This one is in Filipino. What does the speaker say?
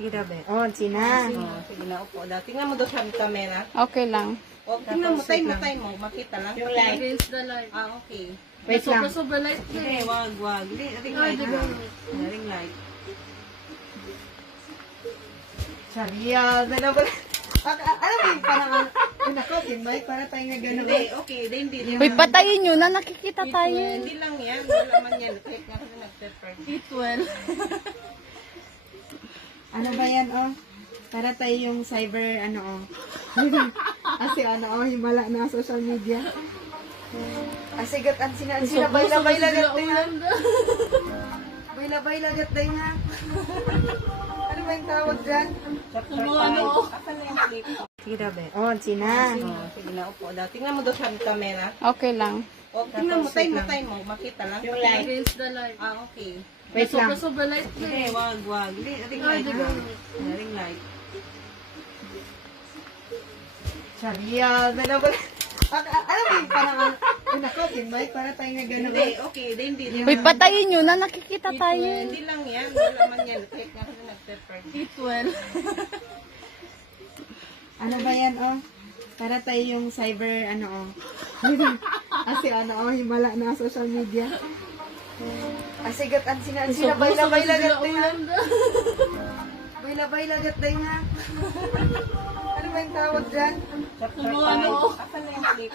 Sige daw, be. Oh, Sina. Sige na, upo. Tingnan mo doon sa camera. Okay lang. O, tingnan mo, time mo. Makita lang. Yung light. Against the light. Ah, okay. Wait lang. Sobra light na Hindi, eh. wag. Ring light. Ring light. Sabiya, na ba? Alam mo yung parang, nako, timbay, para tayo nga gano'n. Hindi, okay. Hindi. Uy, patayin nyo na. Nakikita tayo. Hindi lang yan. Wala man yan. Kahit nga kasi nag-pepper. T12. Ano ba yan, oh? Para tayo yung cyber, ano, oh. Kasi ano, oh, himala na social media. Asigat, ang sinabay-labay lagat tayo nga. Bay-labay lagat tayo nga. Ano ba yung tawag dyan? Asan na yung clip? Sige daw, be. Oh, Sina. Sige na, upo. Tingnan mo doon sa camera. Okay lang. O, tingnan mo, time mo. Makita lang. Yung light. Against the light. Ah, okay. Wait lang. Sobra light na Hindi, eh. wag. Ring light. Ring light. Sabiya, na ba? Alam mo yung parang, nako, timbay, para tayo nga gano'n. Hindi, okay. Hindi. Uy, patayin nyo na. Nakikita tayo. Hindi lang yan. Wala man yan. Kahit nga kasi nag-pepper. T12. Ano ba yan, oh? Para tayo yung cyber, ano, oh. Kasi ano, oh, himala na social media. Asigat, ang sinabay-labay lagat tayo nga. Bay-labay lagat tayo nga. Ano ba yung tawag dyan? Asan na yung clip?